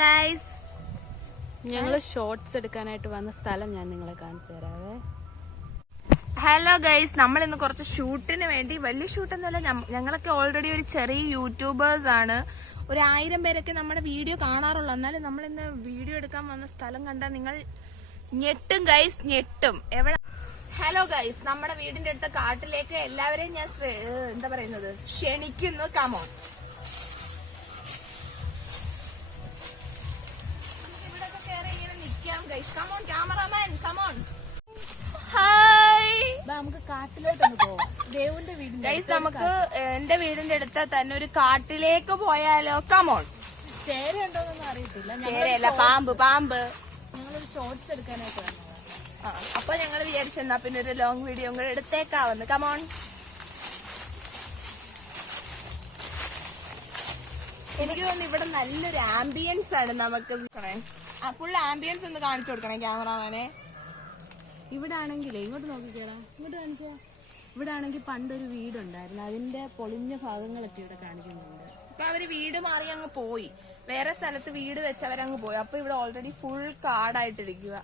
Guys ഞങ്ങൾ shorts എടുക്കാനായിട്ട് വന്ന സ്ഥലം ഞാൻ നിങ്ങളെ കാണിച്ചു തരാവേ. ഹലോ ഗൈസ് നമ്മൾ ഇന്ന് കുറച്ച് ഷൂട്ടിന് വേണ്ടി വലിയ ഷൂട്ടൊന്നുമല്ല എന്നല്ല ഞങ്ങളൊക്കെ ഓൾറെഡി ഒരു ചെറിയ യൂട്യൂബേഴ്സ് ആണ്. ഒരു ആയിരം പേരൊക്കെ നമ്മുടെ വീഡിയോ കാണാറുള്ളൂ. എന്നാലും നമ്മൾ ഇന്ന് വീഡിയോ എടുക്കാൻ വന്ന സ്ഥലം കണ്ടാൽ നിങ്ങൾ ഞെട്ടും ഗൈസ് ഞെട്ടും. എവിടെ? ഹലോ ഗൈസ് നമ്മുടെ വീടിന്റെ അടുത്ത കാട്ടിലേക്ക് എല്ലാവരെയും ഞാൻ എന്താ പറയുന്നത്? ക്ഷണിക്കുന്നു. കമോൺ നിക്കാം guys come on cameraman come on hi നമുക്ക് കാട്ടിലോട്ടൊന്ന് പോവാം. ദേവുന്റെ വീടിന്റെ ഗൈസ് നമുക്ക് എന്റെ വീടിന്റെ അടുത്ത് തന്നെ ഒരു കാട്ടിലേക്ക് പോയാലോ? കമോൺ ചേര ഉണ്ടോന്നൊന്നും അറിയത്തില്ല. ചേരയല്ല പാമ്പ് പാമ്പ്. ഞങ്ങളൊരു ഷോർട്സ് എടുക്കാനായിട്ട് അപ്പൊ ഞങ്ങൾ വിചാരിച്ചെന്നാ പിന്നെ ഒരു ലോങ് വീഡിയോ കൂടെ എടുത്തേക്കാവുന്നു. കമോൺ എനിക്ക് തോന്നുന്നു ഇവിടെ നല്ലൊരു ആംബിയൻസ് ആണ് നമുക്ക്. ഫുൾ ആംബിയൻസ് ഒന്ന് കാണിച്ചു കൊടുക്കണേ ക്യാമറാമാനെ. ഇവിടെ ആണെങ്കിലേ ഇങ്ങോട്ട് നോക്കിക്കേടാ ഇങ്ങോട്ട് കാണിച്ചോ. ഇവിടെ ആണെങ്കിൽ പണ്ടൊരു വീടുണ്ടായിരുന്നു. അതിന്റെ പൊളിഞ്ഞ ഭാഗങ്ങളൊക്കെ ഇവിടെ കാണിക്കുന്നുണ്ട്. അപ്പൊ അവർ വീട് മാറി അങ്ങ് പോയി. വേറെ സ്ഥലത്ത് വീട് വെച്ചവരങ്ങ് പോയി. അപ്പൊ ഇവിടെ ഓൾറെഡി ഫുൾ കാടായിട്ടിരിക്കുക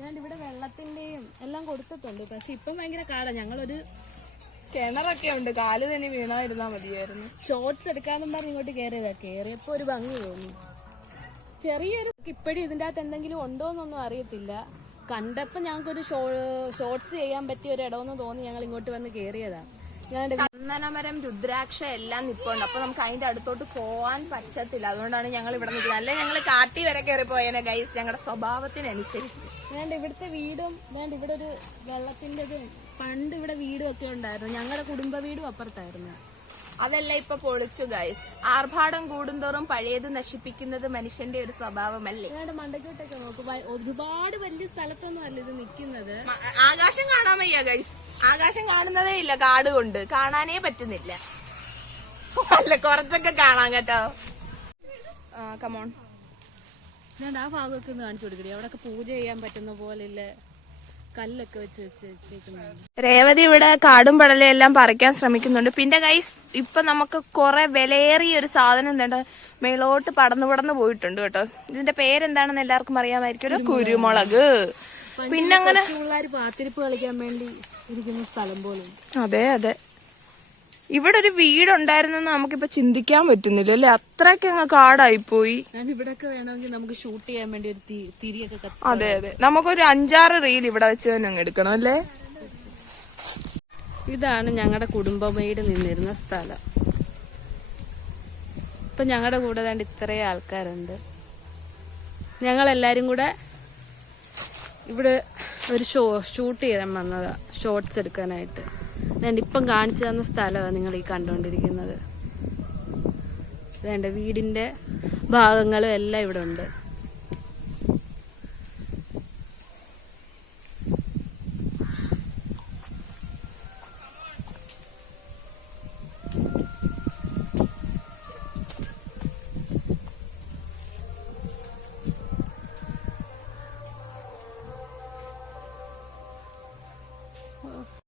ഞാൻ ഇവിടെ വെള്ളത്തിന്റെയും എല്ലാം കൊടുത്തിട്ടുണ്ട്. പക്ഷെ ഇപ്പം ഭയങ്കര കാടാ. ഞങ്ങളൊരു കിണറൊക്കെ ഉണ്ട്. കാൽ തന്നെ വീണായിരുന്നാ മതിയായിരുന്നു. ഷോർട്സ് എടുക്കാന്നും പറഞ്ഞ് ഇങ്ങോട്ട് കയറിയതാ കയറിയപ്പോ ഒരു ഭംഗി തോന്നി. ചെറിയൊരു ഇപ്പോഴും ഇതിന്റെ അകത്ത് എന്തെങ്കിലും ഉണ്ടോ എന്നൊന്നും അറിയത്തില്ല. കണ്ടപ്പോ ഞങ്ങൾക്കൊരു ഷോർട്സ് ചെയ്യാൻ പറ്റിയ ഒരു ഇടമെന്ന് തോന്നി ഞങ്ങൾ ഇങ്ങോട്ട് വന്ന് കയറിയതാ ഞാൻ ചന്ദനമരം രുദ്രാക്ഷ എല്ലാം നിപ്പുണ്ട്. അപ്പൊ നമുക്ക് അതിന്റെ അടുത്തോട്ട് പോവാൻ പറ്റത്തില്ല. അതുകൊണ്ടാണ് ഞങ്ങൾ ഇവിടെ നിൽക്കുന്നത്. അല്ലെ ഞങ്ങൾ കാട്ടി വരെ കയറി പോയേനെ ഗൈസ് ഞങ്ങളുടെ സ്വഭാവത്തിനനുസരിച്ച്. വേണ്ട ഇവിടുത്തെ വീടും വേണ്ട ഇവിടെ ഒരു വെള്ളത്തിന്റെതും പണ്ട് ഇവിടെ വീടും ഒക്കെ ഉണ്ടായിരുന്നു. ഞങ്ങളുടെ കുടുംബ വീടും അപ്പുറത്തായിരുന്നു. അതെല്ലാം ഇപ്പൊ പൊളിച്ചു ഗൈസ് ആർഭാടം കൂടുന്തോറും പഴയത് നശിപ്പിക്കുന്നത് മനുഷ്യന്റെ ഒരു സ്വഭാവമല്ലേ? ഞങ്ങളുടെ മണ്ടക്കോട്ടൊക്കെ നോക്കുമ്പോ ഒരുപാട് വലിയ സ്ഥലത്തൊന്നും അല്ല ഇത് നിൽക്കുന്നത്. ആകാശം കാണാൻ വയ്യ ഗൈസ് ആകാശം കാണുന്നതേ ഇല്ല കാട് കൊണ്ട്. കാണാനേ പറ്റുന്നില്ല. അല്ല കുറച്ചൊക്കെ കാണാൻ കേട്ടോ. കമോൺ ഞാൻ ആ ഭാഗമൊക്കെ ഒന്ന് കാണിച്ചു കൊടുക്കടി. അവിടെ പൂജ ചെയ്യാൻ പറ്റുന്ന പോലെയുള്ള കല്ലൊക്കെ വെച്ച് വെച്ച് വെച്ചേക്കുന്നുണ്ട് രേവതി ഇവിടെ കാടും പടലും എല്ലാം പറിക്കാൻ ശ്രമിക്കുന്നുണ്ട്. പിന്നെ ഗൈസ് ഇപ്പൊ നമുക്ക് കുറെ വിലയേറിയ ഒരു സാധനം എന്താണ് മേളോട്ട് പടന്നു പടന്നു പോയിട്ടുണ്ട് കേട്ടോ. ഇതിന്റെ പേരെന്താണെന്ന് എല്ലാവർക്കും അറിയാമായിരിക്കുമല്ലോ കുരുമുളക്. പിന്നെ അങ്ങനെ പിള്ളേർ പാത്തിരിപ്പ് കളിക്കാൻ വേണ്ടി ഇരിക്കുന്ന സ്ഥലം പോലും. അതെ അതെ. ഇവിടെ ഒരു വീടുണ്ടായിരുന്നെന്ന് നമുക്കിപ്പോ ചിന്തിക്കാൻ പറ്റുന്നില്ല അല്ലെ? അത്രയ്ക്ക് അങ്ങ് കാടായി പോയി ഞാൻ ഇവിടെയൊക്കെ വേണമെങ്കിൽ നമുക്ക് ഷൂട്ട് ചെയ്യാൻ വേണ്ടി ഒരു തിരിയൊക്കെ അതെ അതെ. നമുക്കൊരു അഞ്ചാറ് റീൽ ഇവിടെ വെച്ച് തന്നെ അങ്ങ് എടുക്കണം അല്ലേ? ഇതാണ് ഞങ്ങളുടെ കുടുംബ വീട് നിന്നിരുന്ന സ്ഥലം. ഇപ്പൊ ഞങ്ങളുടെ കൂടെ തന്നെ ഇത്രയും ആൾക്കാരുണ്ട്. ഞങ്ങളെല്ലാരും കൂടെ ഇവിടെ ഒരു ഷോ ഷൂട്ട് ചെയ്യാൻ വന്നതാ ഷോർട്സ് എടുക്കാനായിട്ട്. ഞാൻ ഇപ്പം കാണിച്ചു തന്ന സ്ഥലമാണ് നിങ്ങൾ ഈ കണ്ടുകൊണ്ടിരിക്കുന്നത് വേണ്ട വീടിന്റെ ഭാഗങ്ങളും എല്ലാം ഇവിടെ ഉണ്ട്.